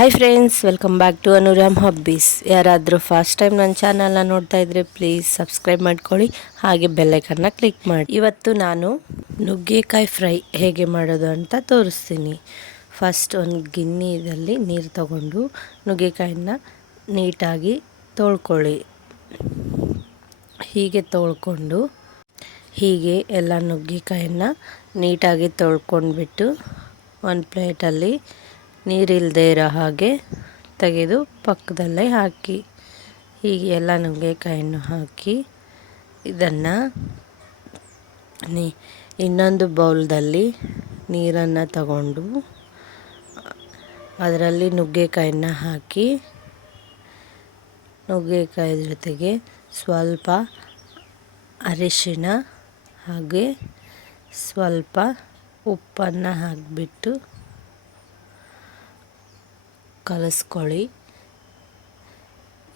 Hi friends, welcome back to Anuram hobbies. ಯಾರಾದರೂ first time ನನ್ನ ಚಾನಲ್ನ ನೋಡ್ತಾ ಇದ್ದರೆ ಪ್ಲೀಸ್ ಸಬ್ಸ್ಕ್ರೈಬ್ ಮಾಡ್ಕೊಳ್ಳಿ, ಹಾಗೆ ಬೆಲ್ಲೈಕನ್ನ ಕ್ಲಿಕ್ ಮಾಡಿ. ಇವತ್ತು ನಾನು ನುಗ್ಗೆಕಾಯಿ ಫ್ರೈ ಹೇಗೆ ಮಾಡೋದು ಅಂತ ತೋರಿಸ್ತೀನಿ. ಫಸ್ಟ್ ಒಂದು ಗಿನ್ನಿದಲ್ಲಿ ನೀರು ತಗೊಂಡು ನುಗ್ಗೆಕಾಯಿನ ನೀಟಾಗಿ ತೊಳ್ಕೊಳ್ಳಿ. ಹೀಗೆ ತೊಳ್ಕೊಂಡು ಹೀಗೆ ಎಲ್ಲ ನುಗ್ಗೆಕಾಯನ್ನು ನೀಟಾಗಿ ತೊಳ್ಕೊಂಡ್ಬಿಟ್ಟು ಒಂದು ಪ್ಲೇಟಲ್ಲಿ ನೀರಿಲ್ಲದೆ ಇರೋ ಹಾಗೆ ತೆಗೆದು ಪಕ್ಕದಲ್ಲೇ ಹಾಕಿ. ಹೀಗೆ ಎಲ್ಲ ನುಗ್ಗೆಕಾಯನ್ನು ಹಾಕಿ ಇದನ್ನು ಇನ್ನೊಂದು ಬೌಲ್ದಲ್ಲಿ ನೀರನ್ನು ತಗೊಂಡು ಅದರಲ್ಲಿ ನುಗ್ಗೆಕಾಯನ್ನು ಹಾಕಿ ನುಗ್ಗೆಕಾಯಿ ಜೊತೆಗೆ ಸ್ವಲ್ಪ ಅರಿಶಿಣ ಹಾಗೆ ಸ್ವಲ್ಪ ಉಪ್ಪನ್ನು ಹಾಕಿಬಿಟ್ಟು ಕಲಿಸ್ಕೊಳ್ಳಿ.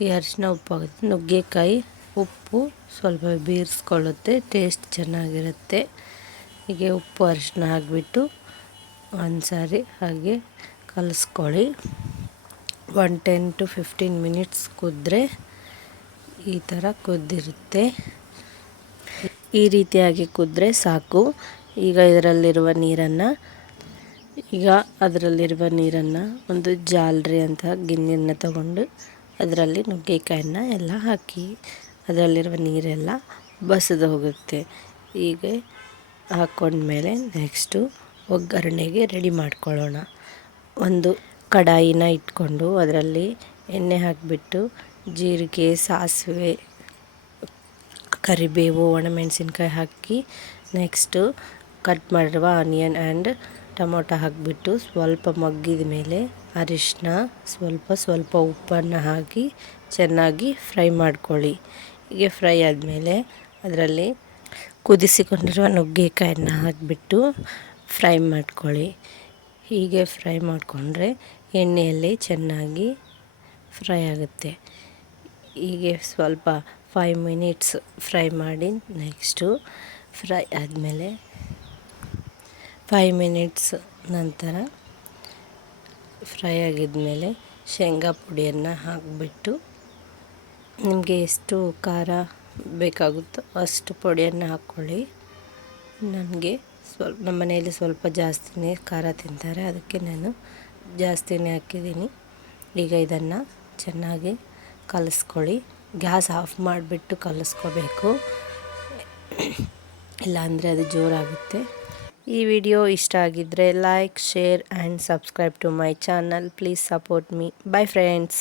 ಈ ಅರಿಶಿನ ಉಪ್ಪು ಆಗುತ್ತೆ, ನುಗ್ಗೆಕಾಯಿ ಉಪ್ಪು ಸ್ವಲ್ಪ ಬೀರಿಸ್ಕೊಳ್ಳುತ್ತೆ, ಟೇಸ್ಟ್ ಚೆನ್ನಾಗಿರುತ್ತೆ. ಹೀಗೆ ಉಪ್ಪು ಅರಿಶಿನ ಹಾಕಿಬಿಟ್ಟು ಒಂದು ಸಾರಿ ಹಾಗೆ ಕಲಿಸ್ಕೊಳ್ಳಿ. 10 to 15 ಮಿನಿಟ್ಸ್ ಕುದ್ರೆ ಈ ಥರ ಕುದ್ದಿರುತ್ತೆ. ಈ ರೀತಿಯಾಗಿ ಕುದ್ರೆ ಸಾಕು. ಈಗ ಅದರಲ್ಲಿರುವ ನೀರನ್ನು ಒಂದು ಜಾಲರಿ ಅಂತ ಗಿನ್ನಿಯನ್ನು ತಗೊಂಡು ಅದರಲ್ಲಿ ನುಗ್ಗೆಕಾಯನ್ನು ಎಲ್ಲ ಹಾಕಿ ಅದರಲ್ಲಿರುವ ನೀರೆಲ್ಲ ಬಸಿದು ಹೋಗುತ್ತೆ. ಹೀಗೆ ಹಾಕ್ಕೊಂಡ್ಮೇಲೆ ನೆಕ್ಸ್ಟು ಒಗ್ಗರಣೆಗೆ ರೆಡಿ ಮಾಡ್ಕೊಳ್ಳೋಣ. ಒಂದು ಕಡಾಯಿನ ಇಟ್ಕೊಂಡು ಅದರಲ್ಲಿ ಎಣ್ಣೆ ಹಾಕಿಬಿಟ್ಟು ಜೀರಿಗೆ, ಸಾಸಿವೆ, ಕರಿಬೇವು, ಒಣಮೆಣಸಿನ್ಕಾಯಿ ಹಾಕಿ ನೆಕ್ಸ್ಟು ಕಟ್ ಮಾಡಿರುವ ಆನಿಯನ್ ಆ್ಯಂಡ್ ಟೊಮೊಟೊ ಹಾಕಿಬಿಟ್ಟು ಸ್ವಲ್ಪ ಮಗ್ಗಿದ ಮೇಲೆ ಅರಿಶಿನ, ಸ್ವಲ್ಪ ಉಪ್ಪನ್ನು ಹಾಕಿ ಚೆನ್ನಾಗಿ ಫ್ರೈ ಮಾಡ್ಕೊಳ್ಳಿ. ಹೀಗೆ ಫ್ರೈ ಆದಮೇಲೆ ಅದರಲ್ಲಿ ಕುದಿಸಿಕೊಂಡಿರುವ ನುಗ್ಗೆಕಾಯನ್ನು ಹಾಕಿಬಿಟ್ಟು ಫ್ರೈ ಮಾಡ್ಕೊಳ್ಳಿ. ಹೀಗೆ ಫ್ರೈ ಮಾಡಿಕೊಂಡ್ರೆ ಎಣ್ಣೆಯಲ್ಲಿ ಚೆನ್ನಾಗಿ ಫ್ರೈ ಆಗುತ್ತೆ. ಹೀಗೆ ಸ್ವಲ್ಪ 5 ಮಿನಿಟ್ಸ್ ಫ್ರೈ ಮಾಡಿ ನೆಕ್ಸ್ಟು ಫ್ರೈ ಆದಮೇಲೆ 5 ಮಿನಿಟ್ಸ್ ನಂತರ ಫ್ರೈ ಆಗಿದ್ಮೇಲೆ ಶೇಂಗಾ ಪುಡಿಯನ್ನು ಹಾಕಿಬಿಟ್ಟು ನಿಮಗೆ ಎಷ್ಟು ಖಾರ ಬೇಕಾಗುತ್ತೋ ಅಷ್ಟು ಪುಡಿಯನ್ನು ಹಾಕ್ಕೊಳ್ಳಿ. ನಮ್ಮ ಮನೆಯಲ್ಲಿ ಸ್ವಲ್ಪ ಜಾಸ್ತಿನೇ ಖಾರ ತಿಂತಾರೆ, ಅದಕ್ಕೆ ನಾನು ಜಾಸ್ತಿನೇ ಹಾಕಿದ್ದೀನಿ. ಈಗ ಇದನ್ನು ಚೆನ್ನಾಗಿ ಕಲಿಸ್ಕೊಳ್ಳಿ. ಗ್ಯಾಸ್ ಆಫ್ ಮಾಡಿಬಿಟ್ಟು ಕಲಿಸ್ಕೋಬೇಕು, ಇಲ್ಲಾಂದರೆ ಅದು ಜೋರಾಗುತ್ತೆ. ಈ ವಿಡಿಯೋ ಇಷ್ಟ ಆಗಿದ್ದರೆ like, share and subscribe to my channel. Please support me. Bye friends.